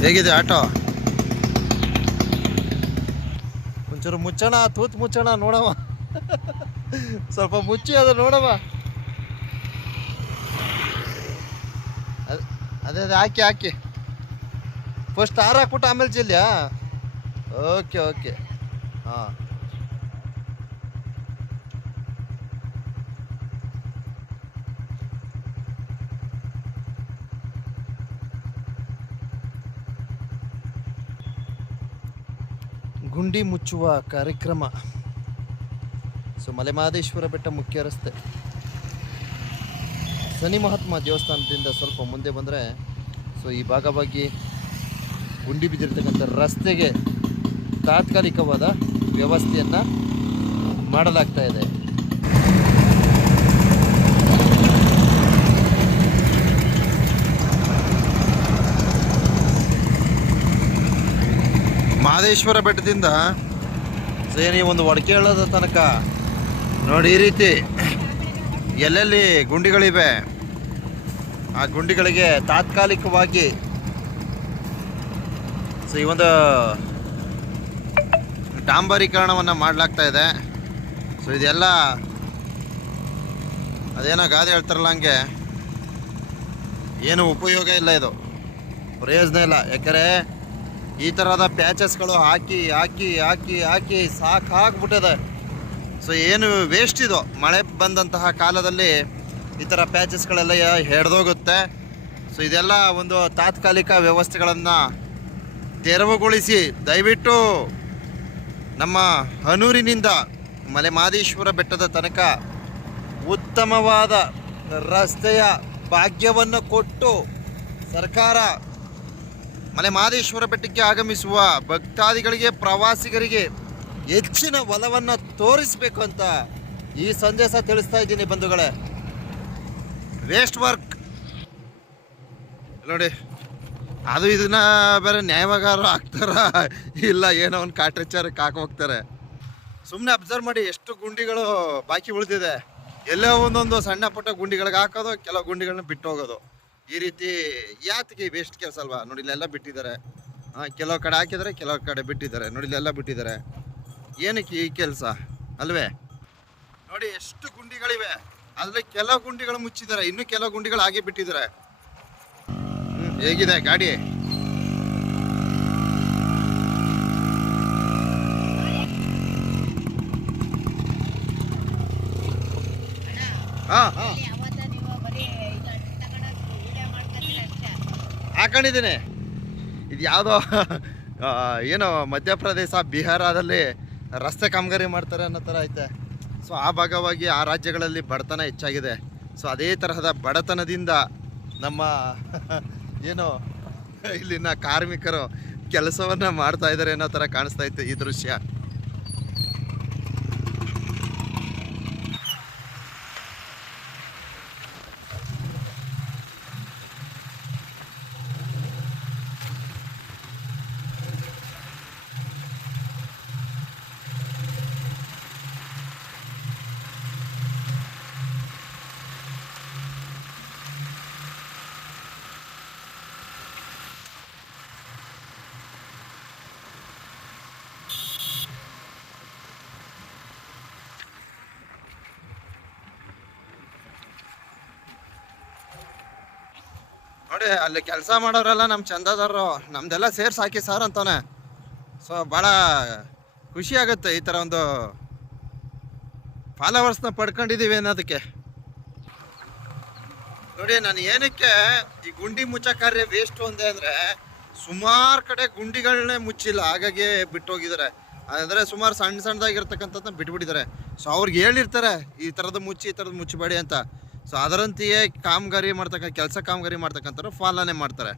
ಹೇಗಿದೆ ಆಟೋ? ಒಂಚೂರು ಮುಚ್ಚೋಣ, ತೂತ್ ಮುಚ್ಚೋಣ ನೋಡವ. ಸ್ವಲ್ಪ ಮುಚ್ಚಿ ಅದು ನೋಡವ. ಅದ್- ಅದೇ, ಹಾಕಿ ಹಾಕಿ. ಫಸ್ಟ್ ಹಾರ ಹಾಕ್ಬಿಟ್ಟು ಆಮೇಲೆ ಜಿಲ್ಲೆಯಾ ಓಕೆ ಓಕೆ ಹಾಂ. ಗುಂಡಿ ಮುಚ್ಚುವ ಕಾರ್ಯಕ್ರಮ. ಸೊ ಮಲೆಮಹದೇಶ್ವರ ಬೆಟ್ಟ ಮುಖ್ಯ ರಸ್ತೆ. ಶನಿ ಮಹಾತ್ಮ ದೇವಸ್ಥಾನದಿಂದ ಸ್ವಲ್ಪ ಮುಂದೆ ಬಂದರೆ, ಸೊ, ಈ ಭಾಗವಾಗಿ ಗುಂಡಿ ಬಿದ್ದಿರ್ತಕ್ಕಂಥ ರಸ್ತೆಗೆ ತಾತ್ಕಾಲಿಕವಾದ ವ್ಯವಸ್ಥೆಯನ್ನು ಮಾಡಲಾಗ್ತಾ ಇದೆ. ಮಹದೇಶ್ವರ ಬೆಟ್ಟದಿಂದ ಸೇರಿ ಒಂದು ಒಡಕೇಳದ ತನಕ. ನೋಡಿ ಈ ರೀತಿ ಎಲ್ಲೆಲ್ಲಿ ಗುಂಡಿಗಳಿವೆ, ಆ ಗುಂಡಿಗಳಿಗೆ ತಾತ್ಕಾಲಿಕವಾಗಿ ಸೊ ಈ ಒಂದು ಡಾಂಬರೀಕರಣವನ್ನು ಮಾಡಲಾಗ್ತಾ ಇದೆ. ಸೊ ಇದೆಲ್ಲ ಅದೇನೋ ಗಾದೆ ಹೇಳ್ತಾರಲ್ಲ ಹಂಗೆ. ಏನು ಉಪಯೋಗ ಇಲ್ಲ ಇದು. ಪ್ರಯೋಜನ ಇಲ್ಲ. ಯಾಕಂದರೆ ಈ ಥರದ ಪ್ಯಾಚಸ್ಗಳು ಹಾಕಿ ಹಾಕಿ ಹಾಕಿ ಹಾಕಿ ಸಾಕಾಗ್ಬಿಟ್ಟಿದೆ ಸೊ ಏನು ವೇಸ್ಟ್ ಇದು. ಮಳೆ ಬಂದಂತಹ ಕಾಲದಲ್ಲಿ ಈ ಥರ ಪ್ಯಾಚಸ್ಗಳೆಲ್ಲ ಹಿಡ್ದೋಗುತ್ತೆ. ಸೊ ಇದೆಲ್ಲ ಒಂದು ತಾತ್ಕಾಲಿಕ ವ್ಯವಸ್ಥೆಗಳನ್ನು ತೆರವುಗೊಳಿಸಿ, ದಯವಿಟ್ಟು ನಮ್ಮ ಹನೂರಿನಿಂದ ಮಲೆ ಮಹದೇಶ್ವರ ಬೆಟ್ಟದ ತನಕ ಉತ್ತಮವಾದ ರಸ್ತೆಯ ಭಾಗ್ಯವನ್ನು ಕೊಟ್ಟು ಸರ್ಕಾರ ಮಲೆ ಮಹದೇಶ್ವರ ಬೆಟ್ಟಕ್ಕೆ ಆಗಮಿಸುವ ಭಕ್ತಾದಿಗಳಿಗೆ, ಪ್ರವಾಸಿಗರಿಗೆ ಹೆಚ್ಚಿನ ಒಲವನ್ನು ತೋರಿಸಬೇಕು ಅಂತ ಈ ಸಂದೇಶ ತಿಳಿಸ್ತಾ ಇದ್ದೀನಿ ಬಂಧುಗಳೇ. ವೇಸ್ಟ್ ವರ್ಕ್ ನೋಡಿ, ಅದು ಇದನ್ನ ಬೇರೆ ನ್ಯಾಯವಾಗಾರು ಹಾಕ್ತಾರ ಇಲ್ಲ, ಏನೋ ಒಂದು ಕಾಟ್ರೆಚ್ಚರಕ್ಕೆ ಹಾಕಿ ಹೋಗ್ತಾರೆ. ಸುಮ್ಮನೆ ಅಬ್ಸರ್ವ್ ಮಾಡಿ ಎಷ್ಟು ಗುಂಡಿಗಳು ಬಾಕಿ ಉಳಿದಿದೆ. ಎಲ್ಲೋ ಒಂದೊಂದು ಸಣ್ಣ ಪುಟ್ಟ ಗುಂಡಿಗಳಿಗೆ ಹಾಕೋದು, ಕೆಲವು ಗುಂಡಿಗಳನ್ನ ಬಿಟ್ಟು ಹೋಗೋದು. ಈ ರೀತಿ ಯಾತಿಗೆ ವೇಸ್ಟ್ ಕೆಲಸ ಅಲ್ವಾ? ನೋಡಿ, ಇಲ್ಲೆಲ್ಲ ಬಿಟ್ಟಿದ್ದಾರೆ. ಕೆಲವು ಕಡೆ ಹಾಕಿದರೆ ಕೆಲವು ಕಡೆ ಬಿಟ್ಟಿದ್ದಾರೆ. ನೋಡಿ, ಇಲ್ಲೆಲ್ಲ ಬಿಟ್ಟಿದ್ದಾರೆ. ಏನಕ್ಕೆ ಈ ಕೆಲಸ? ಅಲ್ವೇ? ನೋಡಿ, ಎಷ್ಟು ಗುಂಡಿಗಳಿವೆ. ಅದ್ರಲ್ಲಿ ಕೆಲವು ಗುಂಡಿಗಳು ಮುಚ್ಚಿದ್ದಾರೆ. ಇನ್ನು ಕೆಲವು ಗುಂಡಿಗಳು ಹಾಗೆ ಬಿಟ್ಟಿದ್ದಾರೆ. ಹೇಗಿದೆ ಗಾಡಿ? ಹಾ ಹಾ. ಹಾಕೊಂಡಿದ್ದೀನಿ. ಇದು ಯಾವುದೋ ಏನು ಮಧ್ಯಪ್ರದೇಶ, ಬಿಹಾರದಲ್ಲಿ ರಸ್ತೆ ಕಾಮಗಾರಿ ಮಾಡ್ತಾರೆ ಅನ್ನೋ ಥರ ಐತೆ. ಸೊ ಆ ಭಾಗವಾಗಿ ಆ ರಾಜ್ಯಗಳಲ್ಲಿ ಬಡತನ ಹೆಚ್ಚಾಗಿದೆ. ಸೊ ಅದೇ ತರಹದ ಬಡತನದಿಂದ ನಮ್ಮ, ಏನು, ಇಲ್ಲಿನ ಕಾರ್ಮಿಕರು ಕೆಲಸವನ್ನು ಮಾಡ್ತಾ ಇದ್ದಾರೆ ಅನ್ನೋ ಥರ ಕಾಣಿಸ್ತಾ ಇತ್ತು ಈ ದೃಶ್ಯ. ನೋಡಿ, ಅಲ್ಲಿ ಕೆಲಸ ಮಾಡೋರೆಲ್ಲ ನಮ್ಮ ಚಂದದಾರರು. ನಮ್ದೆಲ್ಲ ಸೇರ್ಸಿ ಹಾಕಿ ಸರ್ ಅಂತಾನೆ. ಸೊ ಭಾಳ ಖುಷಿ ಆಗುತ್ತೆ ಈ ಥರ ಒಂದು ಫಾಲೋವರ್ಸ್ನ ಪಡ್ಕೊಂಡಿದ್ದೀವಿ ಅನ್ನೋದಕ್ಕೆ. ನೋಡಿ, ನಾನು ಏನಕ್ಕೆ ಈ ಗುಂಡಿ ಮುಚ್ಚ ಕಾರ್ಯ ವೇಸ್ಟ್ ಒಂದೇ ಅಂದರೆ ಸುಮಾರು ಕಡೆ ಗುಂಡಿಗಳನ್ನೇ ಮುಚ್ಚಿಲ್ಲ, ಹಾಗಾಗಿ ಬಿಟ್ಟೋಗಿದ್ದಾರೆ ಅಂದರೆ ಸುಮಾರು ಸಣ್ಣ ಸಣ್ಣದಾಗಿರ್ತಕ್ಕಂಥದ್ದನ್ನ ಬಿಟ್ಬಿಟ್ಟಿದ್ದಾರೆ. ಸೊ ಅವ್ರಿಗೆ ಹೇಳಿರ್ತಾರೆ, ಈ ಥರದ್ದು ಮುಚ್ಚಿ, ಈ ಥರದ್ದು ಮುಚ್ಚಬೇಡಿ ಅಂತ. ಸೊ ಅದರಂತೆಯೇ ಕಾಮಗಾರಿ ಮಾಡ್ತಕ್ಕ ಕೆಲಸ ಕಾಮಗಾರಿ ಮಾಡ್ತಕ್ಕಂಥವ್ರು ಪಾಲನೆ ಮಾಡ್ತಾರೆ.